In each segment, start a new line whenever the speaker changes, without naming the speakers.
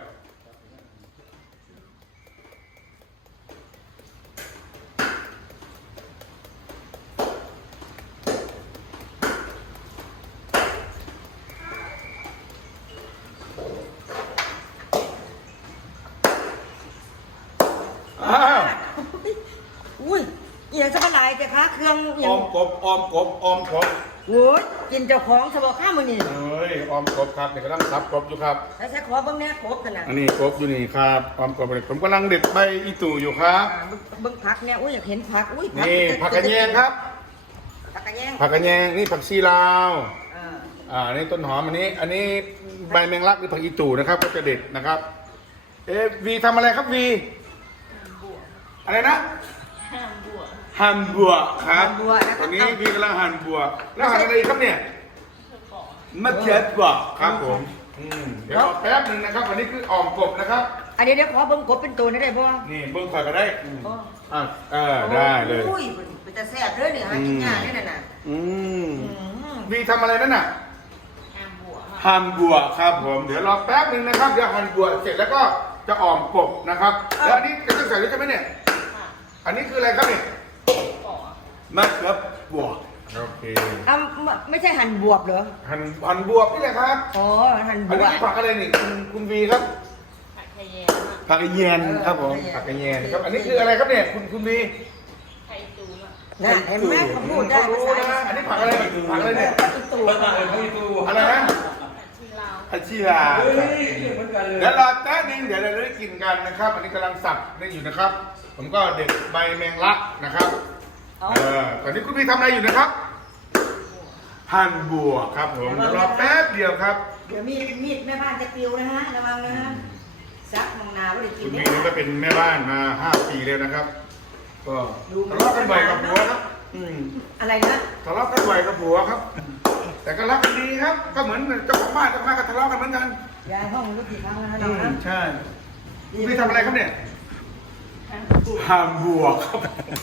อุ้ยอย่างจะเป็นไรแต่คะเครื่อง
ออมกบออมกบออมกบ
โอ้ยกินเจ้าของสบอกข้ามมือนี่
เอ้ยออมกบครับเดี๋ยวกำลังซับกบอยู่ครับ
แล้วใช้ขอบ้างเนี้ยครบกันนะ
อันนี้กบอยู่นี่ครับออมกบผมกำลังเด็ดใบอีตู่อยู่ครับ
เบิ้งผักเนี่ยอุ้ยอยากเห็นผักอุ้ย
นี่ผักกระแยงครับ
ผักกระแยง
ผักกระแยงนี่ผักชีลาวนี่ต้นหอมอันนี้ใบแมงลักหรือผักอีตู่นะครับก็จะเด็ดนะครับวีทำอะไรครับวีอะไรนะหั่นบัวครับตอนนี้พี่กำลังหั่นบัวแล้วหั่นอะไรครับเนี่ยมะเขือบัวครับผมเดี๋ยวแป๊บนึงนะครับวันนี้คืออ่อมกบนะครับ
อันนี้เดี๋ยวขอเบิ้งกบเป็นตัวได้ป่ะ
นี่เบิ้งข่อยก็ได้ได้เลย
อุ้ยเป็นแต่แซ่บเลยเนี่ยหากินง่ายนี่น่ะ
วีทำอะไรนั่นน่ะหั่นบัวครับผมเดี๋ยวรอแป๊บนึงนะครับเดี๋ยวหั่นบัวเสร็จแล้วก็จะอ่อมกบนะครับแล้วอันนี้จะใส่ด้วยใช่ไหมเนี่ยอันนี้คืออะไรครับเนี่ยมะเขือบัวโอเค
ไม่ใช่หั่นบวบเหรอ
หั่นบวบนี่แหละครับ
อ๋อหั่นบวบ
อันนี้ผักอะไรนี่คุณวีครับผักกระเยนครับผมผักกระเยนครับอันนี้คืออะไรครับเนี่ยคุณวี
ไข่ตูน่ะเห็นไหมเขาพูดได้ภาษา
อันนี้ผักอะไรผักอะไรเนี่ย
ผักอีตู
อะไรนะผักชีลาวเดี๋ยวรอแป๊บนึงเดี๋ยวเราได้กินกันนะครับอันนี้กำลังสับได้อยู่นะครับผมก็เด็ดใบแมงลักนะครับตอนนี้คุณพี่ทำอะไรอยู่นะครับหั่นบัวครับผมรอแป๊บเดียวครับ
เดี๋ยวมีดแม่บ้านจะปิวนะฮะระวังนะฮะซักมองนาว่าได้กิน
คุณพี่นี่ก็เป็นแม่บ้านมา5 ปีแล้วนะครับก็ทะเลาะกันบ่อยกับผัวครับ
อะไรนะ
ทะเลาะกันบ่อยกับผัวครับแต่ก็รักกันดีครับก็เหมือนเจ้าของบ้านกับแม่ก็ทะเลาะกันเหมือนกัน
ย้ายห้องรู้กี่ครั้งแล้วเรานะ
ใช่คุณพี่ทำอะไรครับเนี่ยหั่นบัวครับ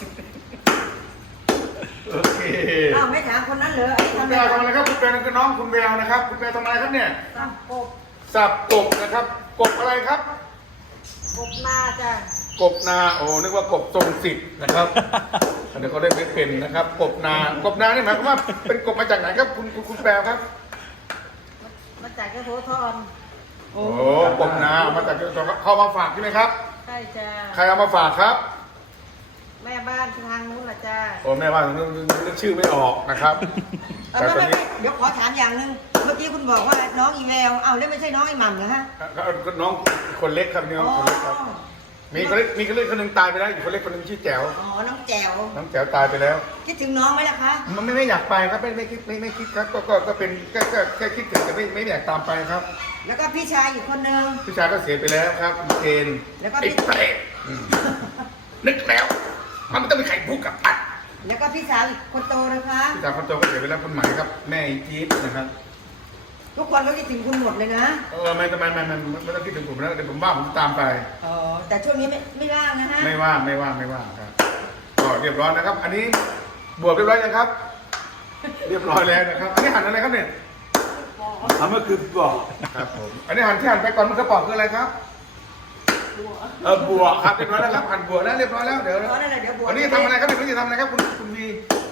โอเค
ไม่ถามคนนั้นเลย
คุณแววทำอะไรครับคุณแววคือน้องคุณแววนะครับคุณแววทำอะไรครับเนี่ยสับกบนะครับกบอะไรครับ
กบนาจ้ะ
กบนาโอ้นึกว่ากบทรงสิทธิ์นะครับอันนี้เขาได้ไม่เป็นนะครับกบนานี่หมายความว่าเป็นกบมาจากไหนครับคุณแววครับ
มาจากโสธร
โอ้กบนามาจากโสธรเข้ามาฝากใช่ไหมครับ
ใช่จ้ะ
ใครเอามาฝากครับ
แม่บ้านทางนู้นล่ะจ้า
โอ้แม่บ้านนึกชื่อไม่ออกนะครับ
แต่ตอนนี้เดี๋ยวขอถามอย่างหนึ่งเมื่อกี้คุณบอกว่าน้องอีเมลเอาแล้วไม่ใช่น้องไอ้หม่ำเหรอฮะ
น้องคนเล็กครับน้องคนเล็กครับมีคนเล็กคนหนึ่งตายไปแล้วอีกคนเล็กคนหนึ่งชื่อแจ๋ว
น้องแจ๋ว
ตายไปแล้ว
คิดถึงน้องไหมล่ะคะ
มันไม่อยากไปครับไม่คิดครับก็เป็นแค่คิดถึงแต่ไม่อยากตามไปครับ
แล้วก็พี่ชายอีกคนนึง
พี่ชายก็เสียไปแล้วครับเคน
แล้วก็พี่
เต๋นึกแล้วมันไม่ต้องมีใครพูดกับอัด
แล้วก็พี่สาวอีกคนโตนะคะ
พี่สาวคนโตก็เสียไปแล้วคนใหม่ครับแม่จี๊ดนะครับ
ทุกคนก็คิดถึงคุณหมดเลยนะ
ไม่ต้องคิดถึงผมนะเดี๋ยวผมบ้าผมตามไป
แต่ช่วงนี้ไม่ว่างนะฮะ
ไม่ว่างครับก็เรียบร้อยนะครับอันนี้บวกเรียบร้อยยังครับเรียบร้อยแล้วนะครับอันนี้หั่นอะไรครับเนี่ยเมื่อคืนบอกครับผมอันนี้หั่นที่หั่นไปก่อนมันกระป๋องคืออะไรครับบัวครับเรียบร้อยแล้วครับหั่นบัวแล้วเรียบร้อยแล้วเดี๋ยววันนี้ทำอะไรครับคุณจะทำอะไรครับคุณวี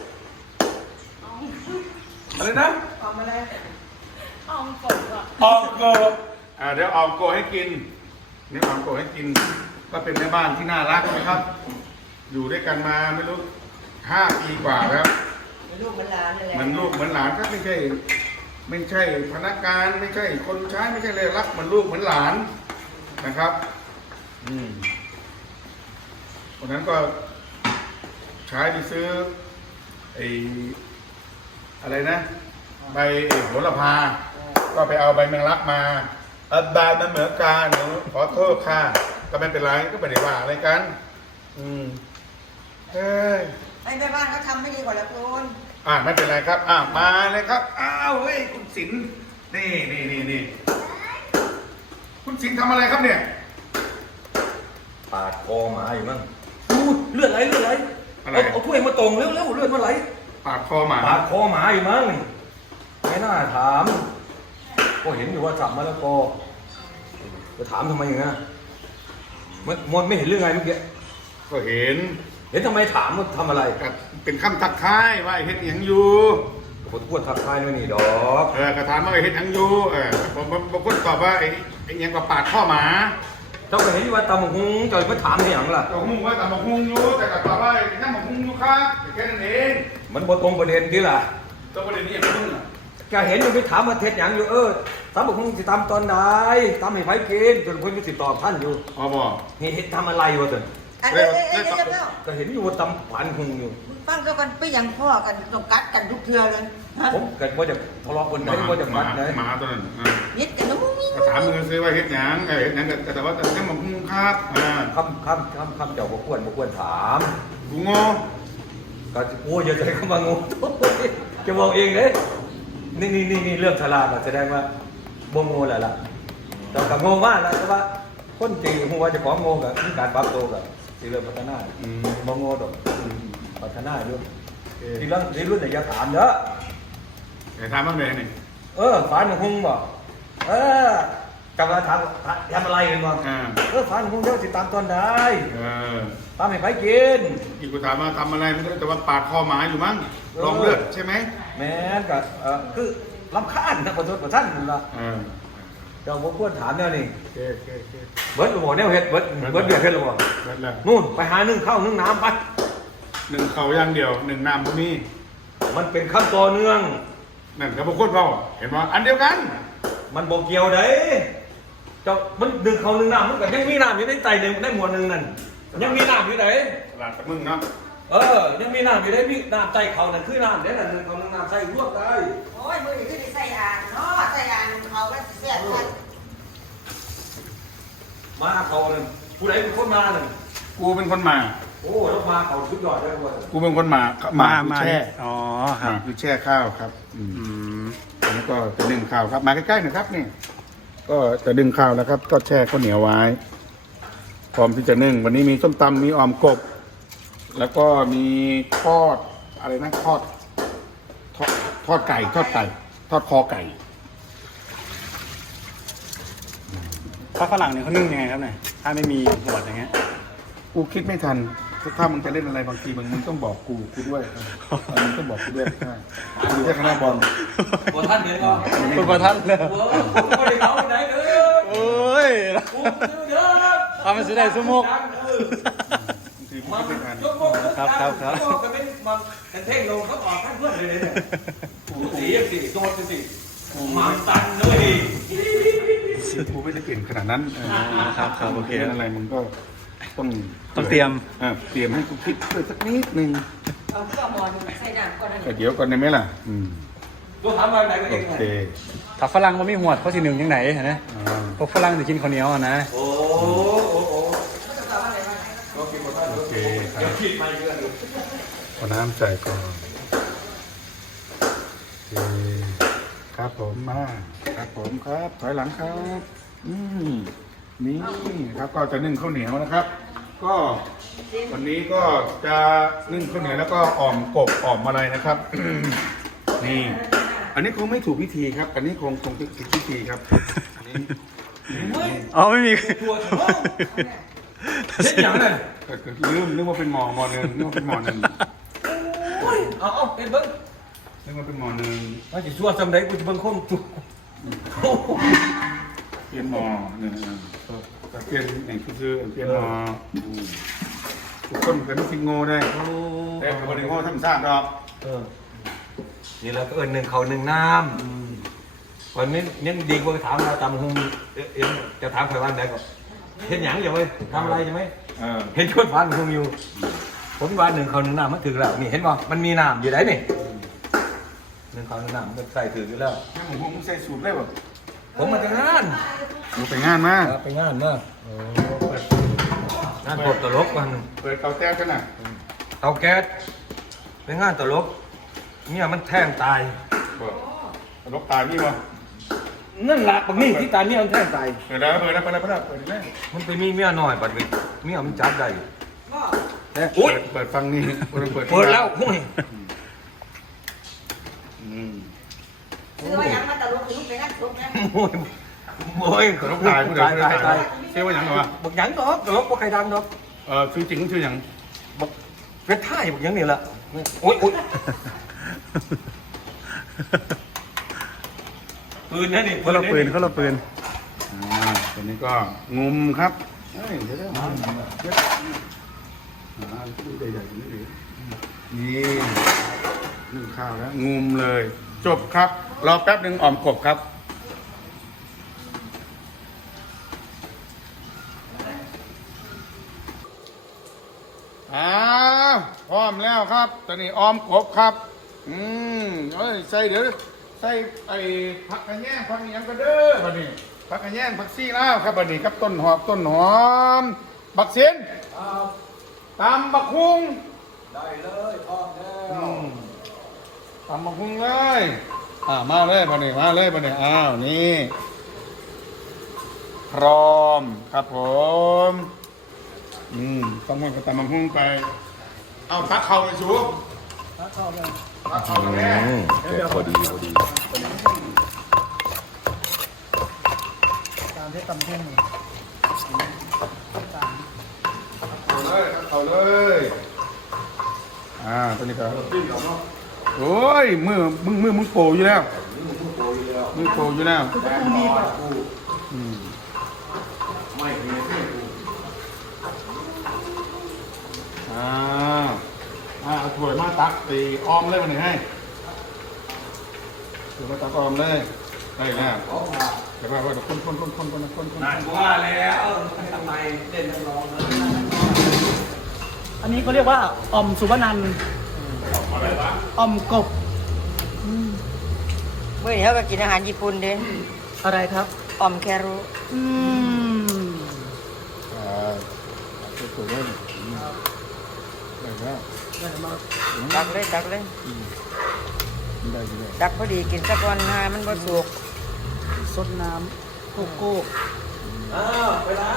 อะไรนะ
ทำอะไร
ออมกบเดี๋ยวออมกบให้กินนี่ออมกบให้กินก็เป็นแม่บ้านที่น่ารักนะครับอยู่ด้วยกันมาไม่รู้5 ปีกว่าแล้ว
เหมือนลูกเหมือนหลานเลย
เหมือนลูกเหมือนหลานก็ไม่ใช่พนักงานไม่ใช่คนใช้ไม่ใช่เลยรักเหมือนลูกเหมือนหลานนะครับวันนั้นก็ใช้ไปซื้ออะไรนะใบโหระพาก็ไปเอาใบแมงลักมาใบมันเหมือนกันหนูขอโทษค่ะก็ไม่เป็นไรก็ไม่ได้ว่าอะไรกัน
ไอ้แม่บ้านเขาทำไม่ดีกว่าละคุณ
ไม่เป็นไรครับมาเลยครับเฮ้ยคุณศิลป์นี่คุณศิลป์ทำอะไรครับเนี่ย
ปาดคอหมาอยู่มั้งเลือดไหลเอาถ้วยมาตรงเร็วเลือดมาไหล
ปาดคอหมา
อยู่มั้งไม่น่าถามก็เห็นอยู่ว่าจับมาแล้วก็จะถามทำไมอย่างนั้นมันไม่เห็นเรื่องไงเมื่อกี้
ก็เห็น
เห็นทำไมถามว่าทำอะไร
ก็เป็นคำทักทายว่าไอ้เฮ็ดหยังอยู่
ผมพูดทักทายด้วยนี่ดอก
ก็ถามว่าไอ้เฮ็ดหยังอยู่บางคนตอบว่าไอ้หยังกับปาดข้อหมา
เจ้าก็เห็นว่าตำบักหุ่งเจ้าไม่ถามให้หยังล่ะ
ก็มุ่งว่าตามบักฮุงอยู่แต่ก็ตอบว่าไอ้นั่นบักฮุงอยู่ครับแค่นั้นเอง
มันบ่ตรงประเด็นที่ล่ะ
ตัวประเด็นนี้ยังไม่รู้นะ
แกเห็นอยู่ไปถามว่าเท็ดหยังอยู่ตำบักหุ่งสิตำตอนไหนตำให้ไผกินจนเพิ่นมีสิตอบท่านอยู่
อ๋อบอก
เห็นทำอะไรวะเถิน
อันนี้เดี๋ยว
ก็เห็นอยู่ว่าตำผันหุ่งอยู่
ฟังเจ้ากันไปยังพ่อกันต้องกัดกันทุกเทือเลยฮะ
ผมเกิดว่าจะทะเลาะกันไหนว่าจะฟัดไหน
หมาตัวนั้น
นิดกันนะมึง
ก็ถามมึงซื้อว่าเฮ็ดหยังเฮ็ดหยังแต่ว่านั่นบักฮุงครับ
คำเจ้าบ่ควรถาม
กูงอ
ก็โอ้ยอย่าใจเข้ามางูจะมองเองเด้นี่เรื่องฉลาดแสดงว่าบ่งูแหละล่ะแต่กับงงมากแล้วแต่ว่าคนจริงหัวจะของงงกับการปรับตัวกับที่เริ่มพัฒนาบ่งูดอกพัฒนาอยู่ที่รุ่นเนี่ยอย่าถามเด้อ
แต่ถามบ้างเลยนี่
ฝันของหุ่งบ่กำลังถามทำอะไรกันบ่ฝันของหุ่งเดี๋ยวสิตามตอนใดตามให้ไผกิน
อีกกูถามว่าทำอะไรไม่รู้แต่ว่าปาดคอหมาอยู่มั้งลองเลือดใช่ไหม
แม่นก็คือรำคาญนะขอโทษท่านนั่นล่ะเจ้าบ่ควรถามแนวนี้เบิดบ่แนวเฮ็ดเบิดเบียดเฮ็ดหรือบ่นู่นไปหานึ่งข้าวนึ่งน้ำไป
หนึ่งเขาอย่างเดียวหนึ่งน้ำพวกนี้
มันเป็นขั้นต่อเนื่อง
นั่นก็บางคนเปล่าเห็นว่าอันเดียวกัน
มันบ่เกี่ยวเด้เจ้ามันดึงข้าวนึ่งน้ำมันก็ยังมีน้ำอยู่ในไตในหมวดหนึงนั่นยังมีน้ำอยู่ไหน
ตลาดตะมึงเนาะ
ยังมีน้ำอยู่ได้มีน้ำใจเขานั่นคือน้ำเด้นั่นนึงเขาน้ำใส่รวบได้
โอ้ยมือขึ้นใส่อ่างเนาะใส่อ่างเขาก็เสียกัน
มาเขานั่นผู้ใดเป็นคนมานั่น
กูเป็นคนมา
โอ้แล้วมาเขาสุดยอดเลยว่า
กูเป็นคนมาคือแช่
อ๋อครับ
คือแช่ข้าวครับอันนี้ก็จะนึ่งข้าวครับมาใกล้ๆหน่อยครับนี่ก็จะนึ่งข้าวแล้วครับ ก็แช่ข้าวเหนียวไว้พร้อมที่จะนึ่งวันนี้มีส้มตำมีอ่อมกบ แล้วก็มีทอดอะไรนะทอดไก่ทอดคอไก่
ข้าวฝรั่งเนี่ยเขานึ่งยังไงครับเนี่ยถ้าไม่มีหนวดอย่างเงี้ย
กูคิดไม่ทันถ้ามึงจะเล่นอะไรบางทีมึงต้องบอกกูด้วยมึงต้องบอกกูด้วยใช่กูแค่คณะบอล
ตัวท่านเห็นก็
คุณประทัดเลย
ผมก็ได้เขาไหนเด้อ
โอ้ย
ผมซื้อเยอะ
ทำมันสิได้สมุก
บางทีมึงคิดไม่ทัน
ครับ
ก็เป็นมันเป็นเท่งลงเขาออกข้างเพื่อนเลยเนี่ยสีโซนสิมันตันเลย
กูไม่ได้เก่งขนาดนั้น
ครับโอเค
เล่นอะไรมึงก็ต้อง
เตรียม
เตรียมให้กูคิดด้วยสักนิดนึง
เอาข้าวหมอนใส่น้ำก่อนนะ
แต่เดี๋ยวก่อนได้ไหมล่ะ
ตัวถามมาไหนก็
โอ
เอง
เค
ถ้าฝรั่งมันไม่หวดเขาสิหนึ่งยังไหนเห็นไหมพวกฝรั่งจะกินข้าวเหนียวอะนะ
โอ้ก็กินหมดท่าน
โอเคครั
เดี๋ยว
บ
คิดไม่เกิน
เอาน้ำใส่ก่อนโอเคครับผมมาครับผมครับถอยหลังครับนี่ครับก็จะนึ่งข้าวเหนียวนะครับ ก็วันนี้ก็จะนึ่งข้าวเหนียวแล้วก็อ่อมกบอ่อมอะไรนะครับ นี่ อันนี้คงไม่ถูกวิธีครับ อันนี้คงผิดวิธีครับอันนี้
อ๋อไม่มี
ตัวเช่นอย่างนั้น
ลืมนึกว่าเป็นหมอหนึ่งนึกว่าเป็นหมอหนึ่ง
เอาเป็นเบิ้ง
นึกว่าเป็นหมอหนึ่ง
ว่าจะชั่วจำได้กูจะเบิ้งคนจุก
เปลี่ยนหมอหนึ่งเปลี่ยนอย่างคือเปลี่ยนหมอทุกคนเป็นสิงโง่ได้แต่กับบริโภคธรรมชาติหรอก
นี่เราก็เอิญหนึ่งเขาหนึ่งน้ำวันนี้ยังดีกว่าถามเราตามหงจะถามใครบ้างได้ก็เห็นหยังอยู่ไหมทำอะไรใช่ไหมเห็นชวนพันหงอยู่ผมว่าหนึ่งเขาหนึ่งน้ำมันถือแล้วนี่เห็นป่ะมันมีน้ำอยู่ไหนนี่หนึ่งเขาหนึ่งน้ำมันใส่ถืออยู่แล้ว
แม่หมูมึงใส่สูตรได้ป่ะ
ผมมาจากงาน
มึงไปงานมา
ไปงานมางานกดตลกวัน
เปิดเตาแต้กันน่ะ
เตาแก๊สไปงานตลกเนี่ยมันแท่งตาย
รกตายพี่ป่ะ
นั่นแหละบางนี่ที่ตายเนี่ยมันแท่งตาย
เปิดแล้วเปิดได้
มันไปมีเมียน้อยปัดไปเมียมันจับได้
โอ้ยเปิดฟังนี่เปิด
แล้วหุ้ย
คือว่ายังมาตลกถึงไปนั่งทุกนะ
หุ้ยโอ้ย
ต้องตายผู้ใดผู้ใด
ตาย
เชื่อว่าอย่างไรวะ
บอกหยังดอกบอกใครดังดอก
ชื่อจริงชื่ออย่าง
บอกเวทท่ายบอกหยังนี่แหละโอ้ยปืนนั่นนี่
เขาเราปืนเขาเราปืน
ตัวนี้ก็งุมครับเฮ้ยเดี๋ยวมาเดี๋ยวใหญ่ๆนี่นี่นึ่งข้าวแล้วงุมเลย จบครับรอแป๊บหนึ่งอ่อมกบครับพร้อมแล้วครับตอนนี้ออมกบครับใส่เดี๋ยวใส่ไอ้ผักกระแยงผักอีหยังก็เด้อบัดนี้ผักกระแยงผักซี่แล้วครับบัดนี้ครับต้นหอมบักเสียนตำบักฮุงได้เลยพร้อมแล้วตำบักฮุงเลยมาเลยบัดนี้มาเลยบัดนี้อ้าวนี่พร้อมครับผมต้องมันก็ตำบักฮุงไปเอาตักเข่าไปสูตักเข่าเลยตักเข่าเลย
พอดี
ตามที่ตำแห้ง
เอาเลยตัวนี้ครับโอ้ยมึงโปอยู่แล้วมึงโปอยู่แล้วไม่เอาถ้วยมาตักตีออมเลยมันให้ถ้วยมาตักออมเลยได้แล้วเดี๋ยวว่าคน
นั่นว่าแล้วทำไมเต้นนักร้องนะ
อันนี้เขาเรียกว่าอ่อมสุวรรณันท์อ่อมกบ
เมื่อนี้เขาก็กินอาหารญี่ปุ่นเด้
อะไรครับ
อ่อมแครุ
ตัวเล่นได้แล้ว
ตักเลย
ได้ได้
ตักพอดีกินสักวันหามันบ่สุก
สดน้ำโกโก้
ไปร้าน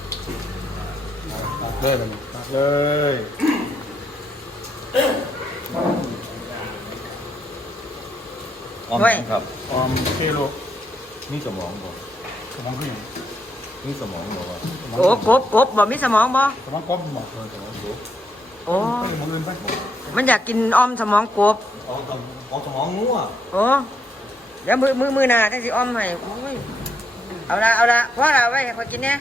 ตักเลย
ครับ
ออมเคโล
นี่สมองบ่
สมองขึ้น
นี่สมองบ่ว่า
โอ้กบบ่มีสมองบ่
สมองก้มหมด
สมองบ่
โอ้
สมองอื่นไป
มันอยากกินอ้อมสมองกบ
เอาสมองงัว
โอ้เดี๋ยวมือหน้าจังสิอ้อมให้โอ้ยเอาละพอละไว้ให้ข้อยกินเนี่ย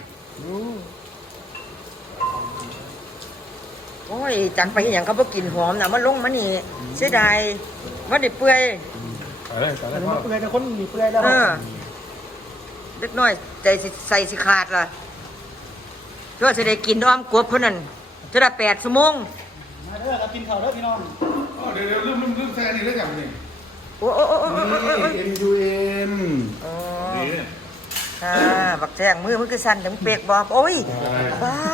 โอ้ยจักไปเฮ็ดหยังเขาบ่กินหอมน่ะมันลงมานี่เสียดายบ่ได้เปื่อย
ใส่เลย
แต่มาเปื่อยแต่คนมีเปื่อยแล้ว
เล็กน้อยใจสิใส่สิขาดล่ะเพื่อจะได้กินอ้อมกบเพิ่นนั่นจะได้8 ชั่วโมง
มาเด้อครับกินข้าวเด้อพี่น้อง
เดี๋ยวลืมแซ่นี่แล้วกันนี่
โอ้
MUN
อ๋อค่ะบักแจ้งมือคือสั่นถึงเปียกบอกโอ้ยบ้า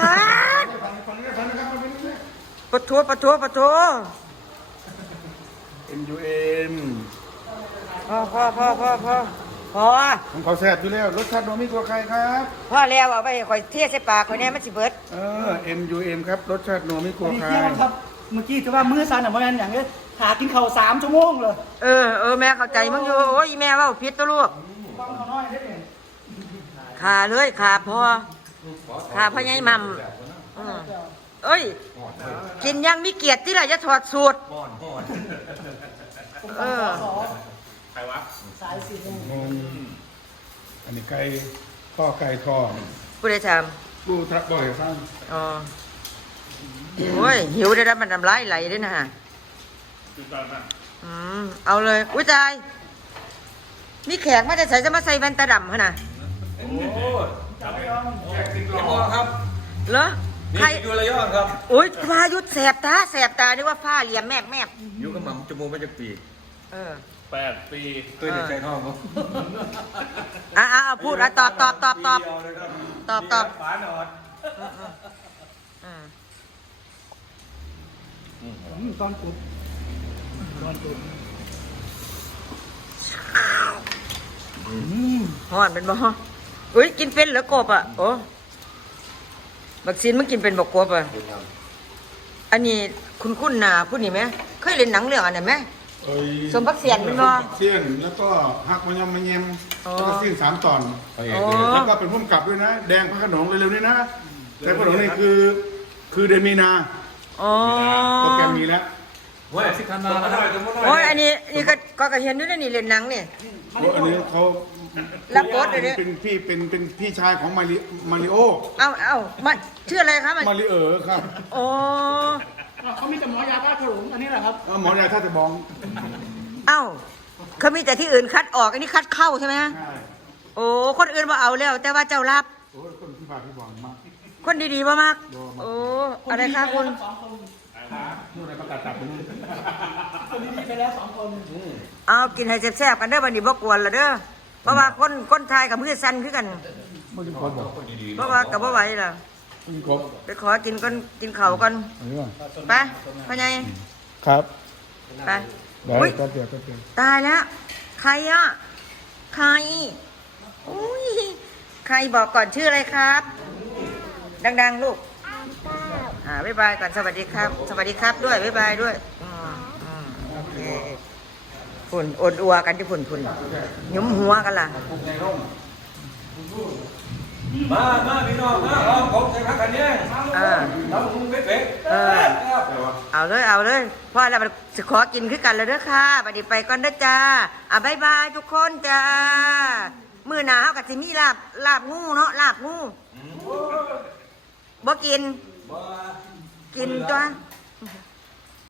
ปะทัว
MUN
พอ
ของเขาแซ่บอยู่แล้วรสชาติโนมิกว่าใครครับ
พอแล้วเอาไปข่อยเทใส่ปากข่อยแน่มันสิเบิด
MUN ครับรสชาติโนมิก
อั
ว่าน
นี้
ใคร
เที่ยงครับเมื่อกี้ถือว่ามื้อซันอ่ะบ่แม่นหยังเด้อหากินข้าว3 ชั่วโมงเลย
แม่เข้าใจมึงอยู่โอ้ยแม่เว้าผิดตัวลูก
ฟังเขาน้อยเด้อ
ขาเลยขาพ่อใหญ่มัมเอ้ยกินยังมีเกียรติที่ล่ะจะถอดสูตร
ฮ้อน
ใครวะ
สายสี
อันนี้ไก่ข้อไก่ทอด
ผู้ใดท
กูทักบ่อยซ้
ำอ๋อโอ้ยหิวได้แล้วมันน้ำลายไหลด้วยนะฮะเอาเลยอุ้ยตายมีแขกมาจะใส่จะมาใส่แว่นตาดำฮะน่ะ
โอ้ครับ
เหรอใคร
นี่อยู่ระยองครับ
โอ้ยพายุแสบตานึกว่าฟ้าเหลี่ยมแมบ
อยู่กับหม่ำจมูกมาจากปี
8 ปี
ตัวเด็กใจท้องครับ
เอาพูดตอบ
เดียวเลยครับ
ตอบ
ฝาหนอด
ตอนปุ๊บ
ห่อนเป็นบ่อุ้ยกินเป็นเหรอกบอ่ะโอ้บักซินมึงกินเป็นบอกกบอ่ะอันนี้คุณน่ะพูดนี่ไหมเคยเล่นหนังเรื่องอันไหนไหมสมพักเสียนเป็นบ่
เสี้ยนแล้วก็หักมันยำมันเยม
อ๋อ
แล้วก็เสี้ยน3 ตอน
พระเอก
อ๋อ
เลย
แล้วก็เป็นผู้กำกับด้วยนะ แดงพระโขนงเร็วๆนี้นะแต่พระโขนงนี่คือเดือนมีนา
อ๋อ
โปรแกรมมีแล้ว
เว้ยสิกันมาแล้ว
โอ้ยอันนี้ก็เห็นด้วยนะนี่เล่นหนังนี่
โอ้อันนี้เขา
รับบทเลยเนี่ย
เป็นพี่ชายของมาริโอ
เอามาชื่ออะไรครับมัน
มาริเออครับ
โอ้
เขามีแต่หมอยาบ้าขลุงอันนี้แหละครับ
หมอยาท่าจะบอง
เอ้าเขามีแต่ที่อื่นคัดออกอันนี้คัดเข้าใช่ไหม
ใช่
โอ้คนอื่นมาเอาแล้ว แต่ว่าเจ้ารับ
โอ้ยคนพี่ฝากพี่บองมาก
คนดีๆมากๆโอ้อะไรคะคุณ
สองคน
นู่นอะไรประกาศตัดไปนู่น
คนดีๆไปแล้ว2 คน
เอากินให้แซ่บๆกันเด้อบัดนี้บ่กวนละเด้อเพราะว่าคนไทยกับมือสั่นคือกัน
ไม่กินครบบอก
เพราะว่ากับบ่ไหวล่ะ
ไม่กินครบ
ไปขอกินก่อนกินข้าวก่อน
อันนี้ก่อน
ไปพ่อใหญ่
ครับ
ไป
ได้
อุ๊ย
ก็เดียวก็เดียว
ตายแล้วใครอ่ะใครอุ้ยใครบอกก่อนชื่ออะไรครับ ดังๆลูกบ๊ายบายก่อนสวัสดีครับ สวัสดีครับด้วยบ๊ายบายด้วยโอเคฝุ่นอดอัวกันที่ฝุ่นหยุมหัวกันล่ะ
มาพี่น้องมาเอาผมใส่พักกันเนี่ยทำมุ้งเป๊ะ
เอาเลยพ่อเราจะขอกินคือกันแล้วเด้อค่ะบัดนี้ไปก่อนเด้อจ้าบ๊ายบายทุกคนจ้ามื้อหน้าเฮาก็สิมีลาบงูเนาะลาบงูบ่กิน กินตัว